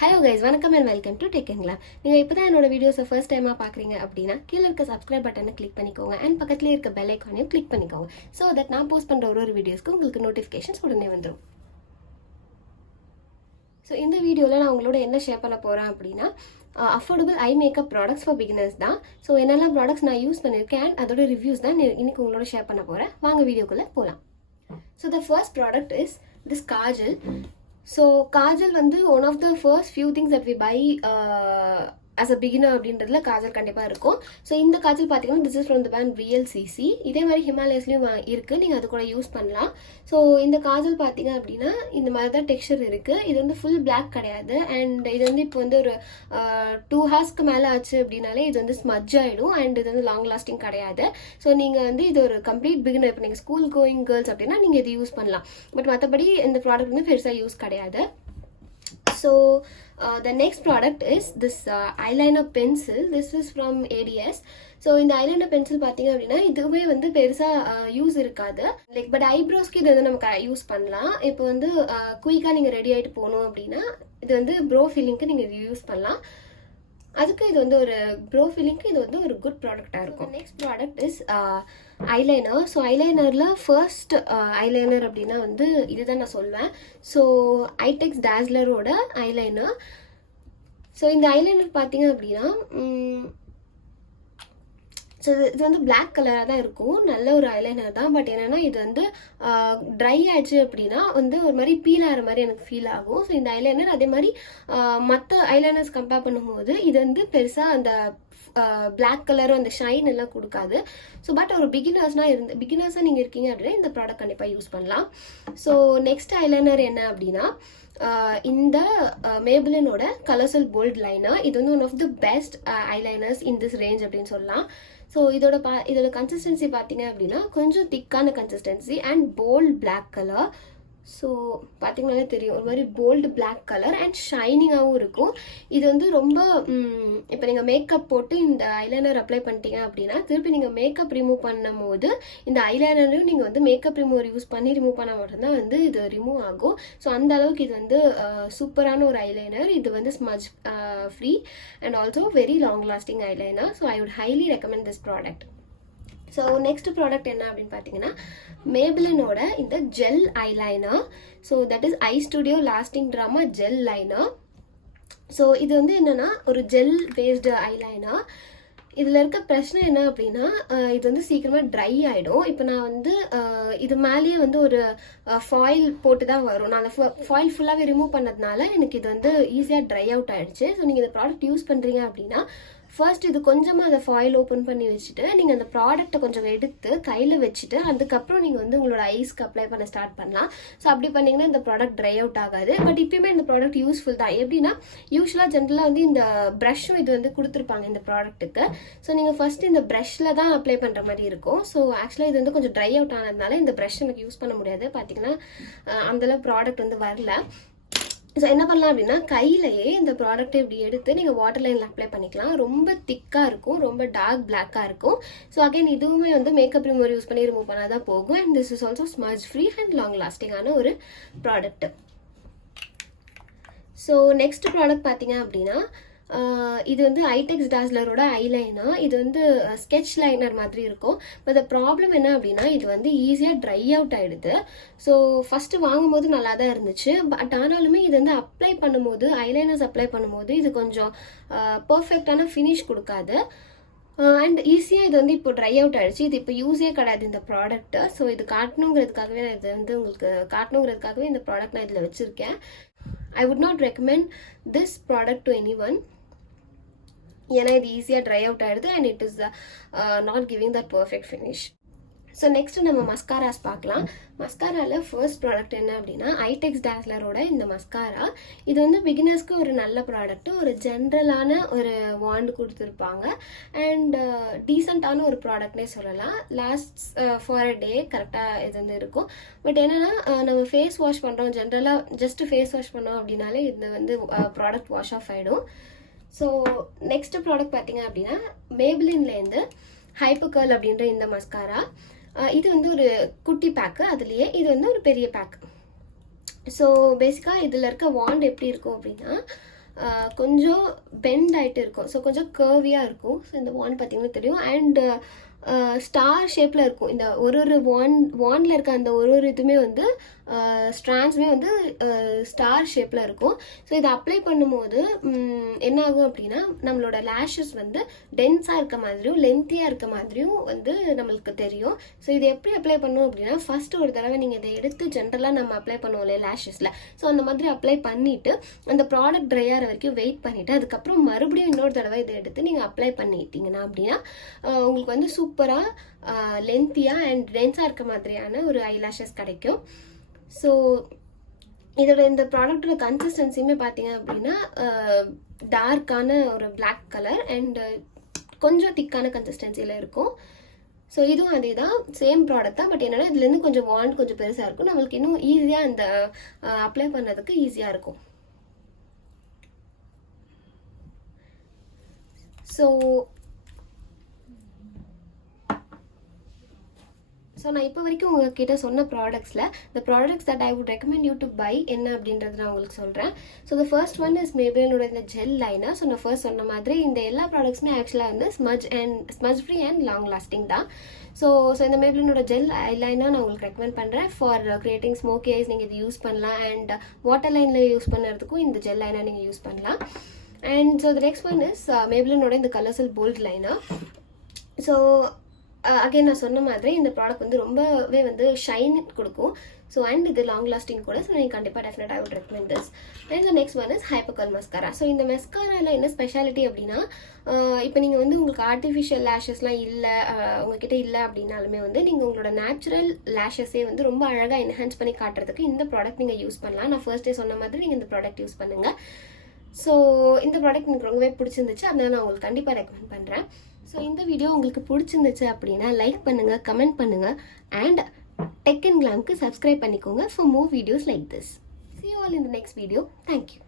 Hello guys, welcome and welcome to TechNGlam. நீங்கள் இப்போ தான் என்னோட வீடியோஸை ஃபர்ஸ்ட் டைமாக பார்க்குறீங்க அப்படின்னா கீழே இருக்க சப்ஸ்கிரைப் பட்டனை கிளிக் பண்ணிக்கோங்க அண்ட் பக்கத்துலேயே இருக்க பெல் ஐக்கானையும் கிளிக் பண்ணிக்கோங்க ஸோ தட் நான் போஸ்ட் பண்ணுற ஒரு வீடியோஸ்க்கு உங்களுக்கு நோட்டிஃபிகேஷன்ஸ் உடனே வந்துடும். ஸோ இந்த வீடியோவில் நான் உங்களோட என்ன ஷேர் பண்ண போகிறேன் அப்படின்னா affordable eye makeup products for beginners தான். ஸோ என்னெல்லாம் ப்ராடக்ட்ஸ் நான் யூஸ் பண்ணியிருக்கேன் அதோட ரிவ்யூஸ் தான் இன்னைக்கு உங்களோட ஷேர் பண்ண போகிறேன். வாங்க வீடியோக்குள்ளே போகலாம். So the first product is this Kajal. So kajal வந்து one of the first few things that we buy as a beginner அப்படின்றதுல காஜல் கண்டிப்பாக இருக்கும். ஸோ இந்த காஜல் பார்த்தீங்கன்னா this is from the brand VLCC. இதே மாதிரி ஹிமாலயஸ்லையும் இருக்குது, நீங்கள் அது கூட யூஸ் பண்ணலாம். ஸோ இந்த காஜல் பார்த்தீங்க அப்படின்னா இந்த மாதிரி தான் டெக்ஸ்சர் இருக்குது. இது வந்து ஃபுல் பிளாக் கிடையாது அண்ட் இது வந்து இப்போ வந்து ஒரு 2 hours மேலே ஆச்சு அப்படின்னாலே இது வந்து ஸ்மஜ் ஆகிடும் அண்ட் இது வந்து லாங் லாஸ்டிங் கிடையாது. ஸோ நீங்கள் வந்து இது ஒரு கம்ப்ளீட் பிகினர், இப்போ நீங்கள் ஸ்கூல் கோயிங் கேர்ள்ஸ் அப்படின்னா நீங்கள் இது யூஸ் பண்ணலாம். பட் மற்றபடி இந்த ப்ராடக்ட் வந்து பெருசாக யூஸ் கிடையாது. So the next product is this eyeliner pencil. This is from ADS. So இந்த ஐலைனர் பென்சில் பார்த்தீங்க அப்படின்னா இதுவே வந்து பெருசாக யூஸ் இருக்காது, லைக் பட் ஐப்ரோஸ்க்கு இது வந்து நமக்கு யூஸ் பண்ணலாம். இப்போ வந்து குயிக்காக நீங்கள் ரெடி ஆகிட்டு போகணும் அப்படின்னா இது வந்து ப்ரோ ஃபில்லிங்க்கு நீங்கள் இது யூஸ் பண்ணலாம். அதுக்கு இது வந்து ஒரு ப்ரோ ஃபில்லிங்க்கு இது வந்து ஒரு குட் ப்ராடக்டாக இருக்கும். Next product is eyeliner. So ஐலைனரில் ஃபர்ஸ்ட் ஐலைனர் அப்படின்னா வந்து இதுதான் நான் சொல்வேன். ஸோ ஐடெக்ஸ் டாஸ்லரோட ஐலைனர். ஸோ இந்த ஐலைனர் பார்த்தீங்க அப்படின்னா ஸோ இது வந்து பிளாக் கலராக தான் இருக்கும், நல்ல ஒரு ஐலைனர் தான். பட் என்னென்னா இது வந்து ட்ரை ஆச்சு அப்படின்னா வந்து ஒரு மாதிரி பீல் ஆகிற மாதிரி எனக்கு ஃபீல் ஆகும். ஸோ இந்த ஐலைனர் அதே மாதிரி மற்ற ஐலைனர்ஸ் கம்பேர் பண்ணும்போது இது வந்து பெருசாக அந்த பிளாக் கலரும் அந்த ஷைன் எல்லாம் கொடுக்காது. ஸோ பட் ஒரு பிகினர்ஸாக நீங்கள் இருக்கீங்க அப்படின்னா இந்த ப்ராடக்ட் கண்டிப்பாக யூஸ் பண்ணலாம். ஸோ நெக்ஸ்ட் ஐலைனர் என்ன அப்படின்னா இந்த மேபிளினோட கலர்சல் போல்ட் லைனர். இது வந்து one of the best eyeliners in this range அப்படின்னு சொல்லலாம். ஸோ இதோட கன்சிஸ்டன்சி பார்த்தீங்க அப்படின்னா கொஞ்சம் திக்கான consistency and bold black colour. So பார்த்தீங்கன்னாலே தெரியும் ஒரு மாதிரி போல்டு பிளாக் கலர் அண்ட் ஷைனிங்காகவும் இருக்கும். இது வந்து ரொம்ப இப்போ நீங்கள் மேக்கப் போட்டு இந்த ஐலைனர் அப்ளை பண்ணிட்டீங்க அப்படின்னா திருப்பி நீங்கள் மேக்கப் ரிமூவ் பண்ணும் போது இந்த ஐலைனரையும் நீங்கள் வந்து மேக்கப் ரிமூவர் யூஸ் பண்ணி ரிமூவ் பண்ணால் மட்டும்தான் வந்து இது ரிமூவ் ஆகும். ஸோ அந்த அளவுக்கு இது வந்து சூப்பரான ஒரு ஐலைனர். இது வந்து smudge free and also very long lasting eyeliner. So I would highly recommend this product. So next product என்ன அப்படின்னு பார்த்தீங்கன்னா மேபிளினோட இந்த gel eyeliner. So that is I studio lasting drama gel liner. So இது வந்து என்னென்னா ஒரு ஜெல் பேஸ்டு ஐலைனர். இதில் இருக்க பிரச்சனை என்ன அப்படின்னா இது வந்து சீக்கிரமாக ட்ரை ஆகிடும். இப்போ நான் வந்து இது மேலேயே வந்து ஒரு ஃபாயில் போட்டு தான் வரும். நான் அந்த ஃபாயில் ஃபுல்லாகவே ரிமூவ் பண்ணதுனால எனக்கு இது வந்து ஈஸியாக ட்ரை அவுட் ஆகிடுச்சு. ஸோ நீங்கள் இந்த ப்ராடக்ட் யூஸ் பண்ணுறீங்க அப்படின்னா ஃபர்ஸ்ட் இது கொஞ்சமாக அந்த ஃபாயில் ஓப்பன் பண்ணி வச்சுட்டு நீங்கள் அந்த ப்ராடக்ட்டை கொஞ்சம் எடுத்து கையில் வச்சுட்டு அதுக்கப்புறம் நீங்கள் வந்து உங்களோட ஐஸ்க்கு அப்ளை பண்ண ஸ்டார்ட் பண்ணலாம். ஸோ அப்படி பண்ணிங்கன்னா இந்த ப்ராடக்ட் ட்ரை அவுட் ஆகாது. பட் இப்பயுமே இந்த ப்ராடக்ட் யூஸ்ஃபுல் தான். எப்படின்னா யூஸ்வலாக ஜென்ரலாக வந்து இந்த ப்ரஷ்ஷும் இது வந்து கொடுத்துருப்பாங்க இந்த ப்ராடக்ட்டுக்கு. ஸோ நீங்கள் ஃபர்ஸ்ட் இந்த ப்ரஷ்ஷில் தான் அப்ளை பண்ணுற மாதிரி இருக்கும். ஸோ ஆக்சுவலாக இது வந்து கொஞ்சம் ட்ரை அவுட் ஆனதுனால இந்த ப்ரஷ் எனக்கு யூஸ் பண்ண முடியாது. பார்த்தீங்கன்னா அந்தளவு ப்ராடக்ட் வந்து வரல. ஸோ என்ன பண்ணலாம் அப்படின்னா கையிலேயே இந்த ப்ராடக்ட்டை இப்படி எடுத்து நீங்கள் வாட்டர் லைனில் அப்ளை பண்ணிக்கலாம். ரொம்ப திக்காக இருக்கும், ரொம்ப டார்க் பிளாக்காக இருக்கும். ஸோ அகைன் இதுவுமே வந்து மேக்கப் ரிமூவர் யூஸ் பண்ணி ரிமூவ் பண்ணால் தான் போகும். And this is also smudge free and long லாஸ்டிங்கான ஒரு ப்ராடக்ட். ஸோ நெக்ஸ்ட் ப்ராடக்ட் பார்த்தீங்க அப்படின்னா இது வந்து ஐடெக்ஸ் டாஸ்லரோட ஐலைனர். இது வந்து ஸ்கெட்ச் லைனர் மாதிரி இருக்கும். பட் ப்ராப்ளம் என்ன அப்படின்னா இது வந்து ஈஸியாக ட்ரை அவுட் ஆகிடுது. ஸோ ஃபஸ்ட்டு வாங்கும்போது நல்லா தான் இருந்துச்சு. பட் ஆனாலுமே இது வந்து அப்ளை பண்ணும்போது ஐலைனர்ஸ் அப்ளை பண்ணும்போது இது கொஞ்சம் பர்ஃபெக்டான ஃபினிஷ் கொடுக்காது. அண்ட் ஈஸியாக இது வந்து இப்போ ட்ரை அவுட் ஆகிடுச்சு. இது இப்போ யூஸே கிடையாது இந்த ப்ராடக்ட்டு. ஸோ இது காட்டணுங்கிறதுக்காகவே நான் இது வந்து உங்களுக்கு காட்டணுங்கிறதுக்காகவே இந்த ப்ராடக்ட் நான் இதில் வச்சுருக்கேன். I would not recommend this product to anyone. ஏன்னா இது ஈஸியாக ட்ரை அவுட் ஆகிடுது and it is not giving that perfect finish. So next நம்ம மஸ்காராஸ் பார்க்கலாம். மஸ்காராவில் ஃபர்ஸ்ட் ப்ராடக்ட் என்ன அப்படின்னா ஐடெக்ஸ் டாஸ்லரோட இந்த மஸ்காரா. இது வந்து பிகினர்ஸ்க்கு ஒரு நல்ல ப்ராடக்ட்டு, ஒரு ஜென்ரலான ஒரு வாண்டு கொடுத்துருப்பாங்க அண்ட் டீசெண்டான ஒரு ப்ராடக்ட்னே சொல்லலாம். லாஸ்ட் ஃபார் அ டே கரெக்டாக இது வந்து இருக்கும். பட் என்னென்னா நம்ம ஃபேஸ் வாஷ் பண்ணுறோம், ஜென்ரலாக ஜஸ்ட்டு ஃபேஸ் வாஷ் பண்ணோம் அப்படின்னாலே இது வந்து ப்ராடக்ட் வாஷ் ஆஃப் ஆகிடும். ஸோ நெக்ஸ்ட் ப்ராடக்ட் பார்த்தீங்க அப்படின்னா மேபிளின்லேருந்து ஹைப்பர் கர்ல் அப்படின்ற இந்த மஸ்காரா. இது வந்து ஒரு குட்டி பேக்கு, அதுலேயே இது வந்து ஒரு பெரிய பேக். ஸோ பேசிக்காக இதில் இருக்க வாண்ட் எப்படி இருக்கும் அப்படின்னா கொஞ்சம் பெண்ட் ஆகிட்டு இருக்கும். ஸோ கொஞ்சம் கர்வியாக இருக்கும். ஸோ இந்த வாண்ட் பார்த்தீங்கன்னா தெரியும். அண்ட் ஸ்டார் ஷேப்பில் இருக்கும். இந்த ஒரு வாண்டில் இருக்க அந்த ஒரு இதுவுமே வந்து ஸ்ட்ராண்ட்ஸுமே வந்து ஸ்டார் ஷேப்பில் இருக்கும். ஸோ இதை அப்ளை பண்ணும்போது என்ன ஆகும் அப்படின்னா நம்மளோட லேஷஸ் வந்து டென்ஸாக இருக்க மாதிரியும் லென்த்தியாக இருக்க மாதிரியும் வந்து நம்மளுக்கு தெரியும். ஸோ இதை எப்படி அப்ளை பண்ணணும் அப்படின்னா ஃபர்ஸ்ட் ஒரு தடவை நீங்கள் இதை எடுத்து ஜென்ரலாக நம்ம அப்ளை பண்ணுவோம் இல்லையா லேஷஸில். ஸோ அந்த மாதிரி அப்ளை பண்ணிவிட்டு அந்த ப்ராடக்ட் ட்ரை ஆகிற வரைக்கும் வெயிட் பண்ணிவிட்டு அதுக்கப்புறம் மறுபடியும் இன்னொரு தடவை இதை எடுத்து நீங்கள் அப்ளை பண்ணிட்டீங்கன்னா அப்படின்னா உங்களுக்கு வந்து சூப்பராக லென்த்தியாக அண்ட் டென்ஸாக இருக்க மாதிரியான ஒரு ஐலாஷஸ் கிடைக்கும். ஸோ இதோட இந்த ப்ராடக்டோட கன்சிஸ்டன்சியுமே பார்த்தீங்க அப்படின்னா டார்க்கான ஒரு பிளாக் கலர் அண்ட் கொஞ்சம் திக்கான கன்சிஸ்டன்சியில் இருக்கும். ஸோ இதுவும் அதே தான், சேம் ப்ராடக்ட் தான். பட் என்னென்னா இதுலேருந்து கொஞ்சம் வாண்ட் கொஞ்சம் பெருசாக இருக்கும். நம்மளுக்கு இன்னும் ஈஸியாக இந்த அப்ளை பண்ணுறதுக்கு ஈஸியாக இருக்கும். ஸோ நான் இப்போ வரைக்கும் உங்ககிட்ட சொன்ன ப்ராடக்ட்ஸில் the products that I would recommend you to buy என்ன அப்படின்றது நான் உங்களுக்கு சொல்கிறேன். So the first one is Maybelline இந்த ஜெல் லைனர். ஸோ நான் ஃபர்ஸ்ட் சொன்ன மாதிரி இந்த எல்லா ப்ராடக்ட்ஸுமே ஆக்சுவலாக வந்து smudge free and long lasting தான். ஸோ இந்த Maybelline ஜெல் ஐலைனர் நான் உங்களுக்கு ரெக்கமெண்ட் பண்ணுறேன். ஃபார் கிரியேட்டிங் ஸ்மோக்கி ஐஸ் நீங்கள் இது யூஸ் பண்ணலாம். அண்ட் வாட்டர் லைனில் யூஸ் பண்ணுறதுக்கும் இந்த ஜெல் லைனர் நீங்கள் யூஸ் பண்ணலாம். And so the next one is Maybelline இந்த கலர்சல் போல்ட் லைனர். ஸோ அகைன் நான் சொன்ன மாதிரி இந்த ப்ராடக்ட் வந்து ரொம்பவே வந்து ஷைன் கொடுக்கும். ஸோ அண்ட் இது லாங் லாஸ்டிங் கூட. ஸோ நீங்கள் கண்டிப்பாக டெஃபினட்டாக I would recommend this. And next one is hyper curl mascara. So இந்த மஸ்காராவில் என்ன ஸ்பெஷாலிட்டி அப்படின்னா இப்போ நீங்கள் வந்து உங்களுக்கு ஆர்டிஃபிஷியல் லேஷஸ்லாம் இல்லை உங்ககிட்ட இல்லை அப்படின்னாலுமே வந்து நீங்கள் உங்களோட நேச்சுரல் லேஷஸே வந்து ரொம்ப அழகாக என்ஹான்ஸ் பண்ணி காட்டுறதுக்கு இந்த ப்ராடக்ட் நீங்கள் யூஸ் பண்ணலாம். நான் ஃபர்ஸ்டே சொன்ன மாதிரி நீங்கள் இந்த ப்ராடக்ட் யூஸ் பண்ணுங்கள். ஸோ இந்த ப்ராடக்ட் எனக்கு ரொம்பவே பிடிச்சிருந்துச்சு, அதனால நான் உங்களுக்கு கண்டிப்பாக ரெக்கமெண்ட் பண்ணுறேன். ஸோ இந்த வீடியோ உங்களுக்கு பிடிச்சிருந்துச்சு அப்படின்னா லைக் பண்ணுங்கள், கமெண்ட் பண்ணுங்கள் அண்ட் TechNGlamக்கு சப்ஸ்கிரைப் பண்ணிக்கோங்க for more videos like this. See you all in the next video. Thank you.